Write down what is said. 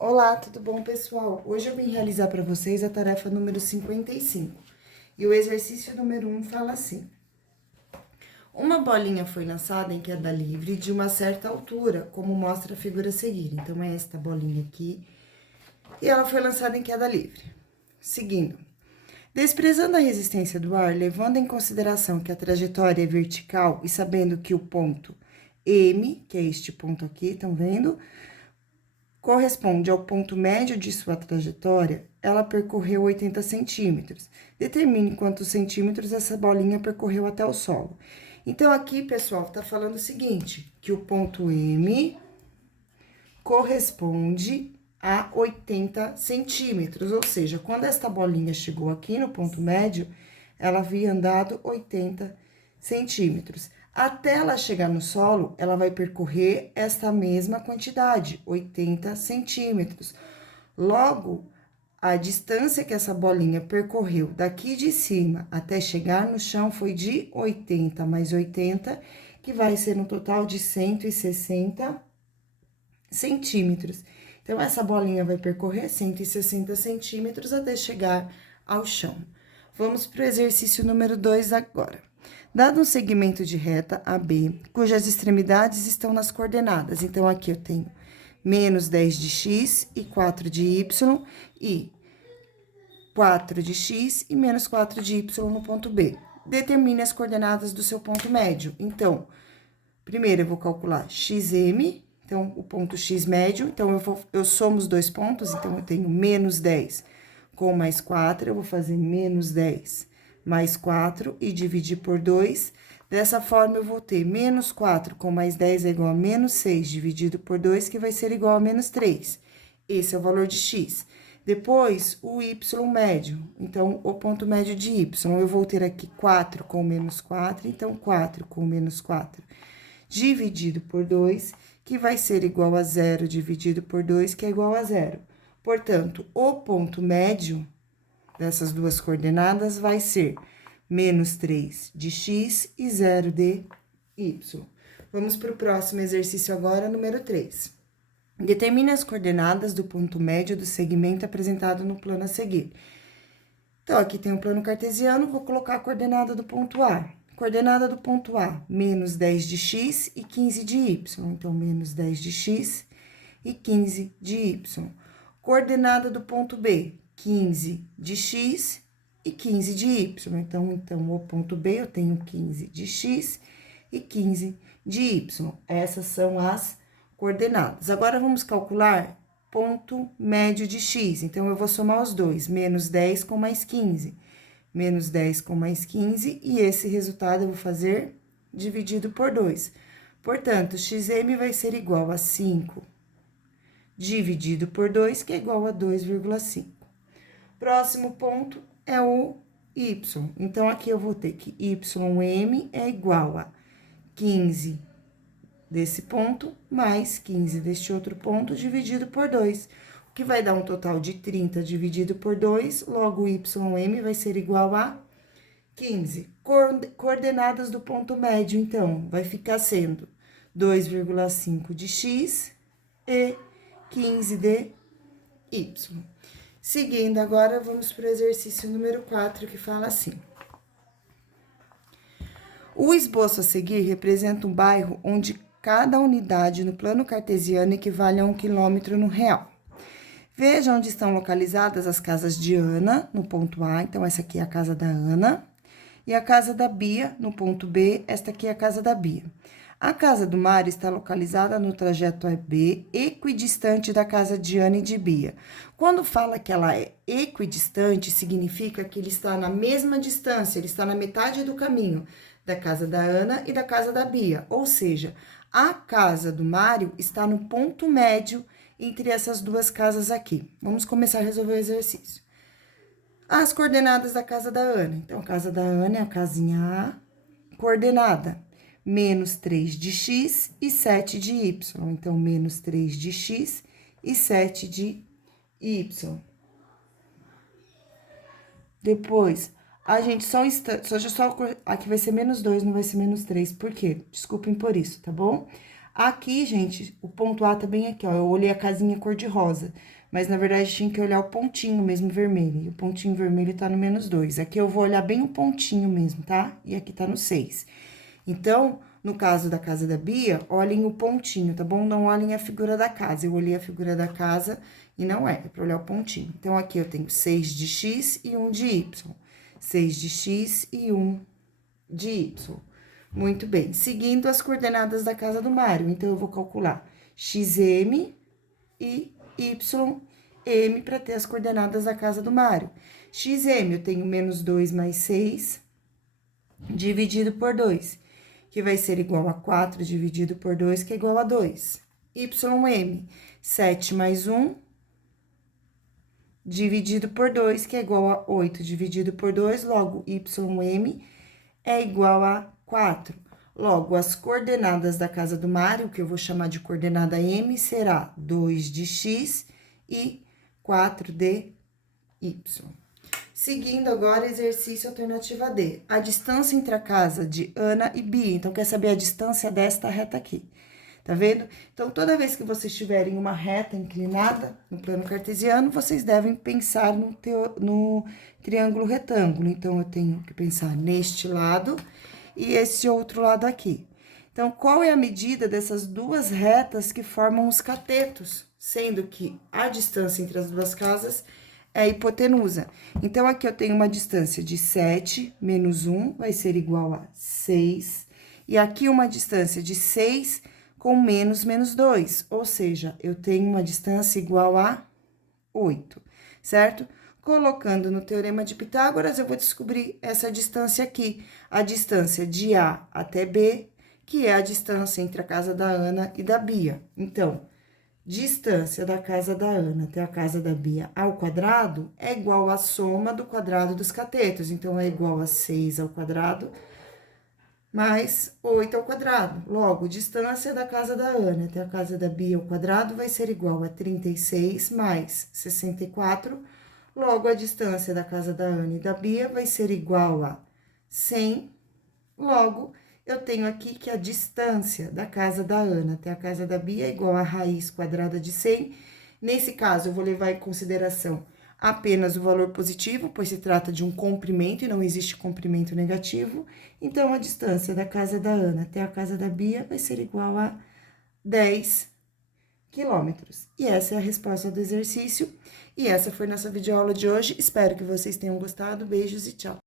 Olá, tudo bom, pessoal? Hoje eu vim realizar para vocês a tarefa número 55. E o exercício número 1 fala assim: uma bolinha foi lançada em queda livre de uma certa altura, como mostra a figura a seguir. Então, é esta bolinha aqui, e ela foi lançada em queda livre. Seguindo. Desprezando a resistência do ar, levando em consideração que a trajetória é vertical e sabendo que o ponto M, que é este ponto aqui, estão vendo? Corresponde ao ponto médio de sua trajetória, ela percorreu 80 centímetros. Determine quantos centímetros essa bolinha percorreu até o solo. Então, aqui, pessoal, tá falando o seguinte, que o ponto M corresponde a 80 centímetros, ou seja, quando esta bolinha chegou aqui no ponto médio, ela havia andado 80 centímetros. Até ela chegar no solo, ela vai percorrer esta mesma quantidade, 80 centímetros. Logo, a distância que essa bolinha percorreu daqui de cima até chegar no chão foi de 80 mais 80, que vai ser no total de 160 centímetros. Então, essa bolinha vai percorrer 160 centímetros até chegar ao chão. Vamos para o exercício número 2 agora. Dado um segmento de reta AB, cujas extremidades estão nas coordenadas. Então, aqui eu tenho menos 10 de x e 4 de y, e 4 de x e menos 4 de y no ponto B. Determine as coordenadas do seu ponto médio. Então, primeiro eu vou calcular xm, então, o ponto x médio. Então, eu somo os dois pontos, então, eu tenho menos 10 com mais 4, eu vou fazer menos 10 mais 4 e dividir por 2. Dessa forma, eu vou ter menos 4 com mais 10 é igual a menos 6 dividido por 2, que vai ser igual a menos 3. Esse é o valor de x. Depois, o y médio. Então, o ponto médio de y, eu vou ter aqui 4 com menos 4, então, 4 com menos 4 dividido por 2, que vai ser igual a 0 dividido por 2, que é igual a 0. Portanto, o ponto médio dessas duas coordenadas vai ser menos 3 de x e 0 de y. Vamos para o próximo exercício agora, número 3. Determine as coordenadas do ponto médio do segmento apresentado no plano a seguir. Então, aqui tem o plano cartesiano, vou colocar a coordenada do ponto A. Coordenada do ponto A, menos 10 de x e 15 de y. Então, menos 10 de x e 15 de y. Coordenada do ponto B, 15 de x e 15 de y. Então, o ponto B eu tenho 15 de x e 15 de y. Essas são as coordenadas. Agora, vamos calcular ponto médio de x. Então, eu vou somar os dois, menos 10 com mais 15. Menos 10 com mais 15, e esse resultado eu vou fazer dividido por 2. Portanto, xm vai ser igual a 5 dividido por 2, que é igual a 2,5. Próximo ponto é o y. Então, aqui eu vou ter que ym é igual a 15 desse ponto mais 15 deste outro ponto dividido por 2, o que vai dar um total de 30 dividido por 2, logo ym vai ser igual a 15. Coordenadas do ponto médio, então, vai ficar sendo 2,5 de x e 15 de y. Seguindo agora, vamos para o exercício número 4, que fala assim: o esboço a seguir representa um bairro onde cada unidade no plano cartesiano equivale a 1 quilômetro no real. Veja onde estão localizadas as casas de Ana, no ponto A, então essa aqui é a casa da Ana, e a casa da Bia, no ponto B, esta aqui é a casa da Bia. A casa do Mário está localizada no trajeto AB, equidistante da casa de Ana e de Bia. Quando fala que ela é equidistante, significa que ele está na mesma distância, ele está na metade do caminho da casa da Ana e da casa da Bia. Ou seja, a casa do Mário está no ponto médio entre essas duas casas aqui. Vamos começar a resolver o exercício. As coordenadas da casa da Ana. Então, a casa da Ana é a casinha A, coordenada menos 3 de x e 7 de y. Então, menos 3 de x e 7 de y. Depois, a gente só um instante, aqui vai ser menos 2, não vai ser menos 3. Por quê? Desculpem por isso, tá bom? Aqui, gente, o ponto A tá bem aqui, ó. Eu olhei a casinha cor-de-rosa, mas na verdade tinha que olhar o pontinho mesmo vermelho. E o pontinho vermelho tá no -2. Aqui eu vou olhar bem o pontinho mesmo, tá? E aqui tá no 6. Então, no caso da casa da Bia, olhem o pontinho, tá bom? Não olhem a figura da casa. Eu olhei a figura da casa e não é pra olhar o pontinho. Então, aqui eu tenho 6 de x e 1 de y. 6 de x e 1 de y. Muito bem. Seguindo as coordenadas da casa do Mário, então, eu vou calcular xm e ym para ter as coordenadas da casa do Mário. Xm, eu tenho -2 mais 6 dividido por 2, que vai ser igual a 4 dividido por 2, que é igual a 2. Ym, 7 mais 1 dividido por 2, que é igual a 8 dividido por 2, logo, ym é igual a 4. Logo, as coordenadas da casa do Mário, que eu vou chamar de coordenada M, será 2 de x e 4 de y. Seguindo agora, exercício alternativa D. A distância entre a casa de Ana e Bia. Então, quer saber a distância desta reta aqui. Tá vendo? Então, toda vez que vocês tiverem uma reta inclinada no plano cartesiano, vocês devem pensar no triângulo retângulo. Então, eu tenho que pensar neste lado e esse outro lado aqui. Então, qual é a medida dessas duas retas que formam os catetos? Sendo que a distância entre as duas casas é a hipotenusa. Então, aqui eu tenho uma distância de 7 menos 1 vai ser igual a 6. E aqui uma distância de 6 com menos 2, ou seja, eu tenho uma distância igual a 8, certo? Colocando no Teorema de Pitágoras, eu vou descobrir essa distância aqui, a distância de A até B, que é a distância entre a casa da Ana e da Bia. Então, distância da casa da Ana até a casa da Bia ao quadrado é igual à soma do quadrado dos catetos. Então, é igual a 6 ao quadrado mais 8 ao quadrado. Logo, distância da casa da Ana até a casa da Bia ao quadrado vai ser igual a 36 mais 64. Logo, a distância da casa da Ana e da Bia vai ser igual a 100. Logo, eu tenho aqui que a distância da casa da Ana até a casa da Bia é igual a raiz quadrada de 100. Nesse caso, eu vou levar em consideração apenas o valor positivo, pois se trata de um comprimento e não existe comprimento negativo. Então, a distância da casa da Ana até a casa da Bia vai ser igual a 10 quilômetros. E essa é a resposta do exercício. E essa foi nossa videoaula de hoje. Espero que vocês tenham gostado. Beijos e tchau!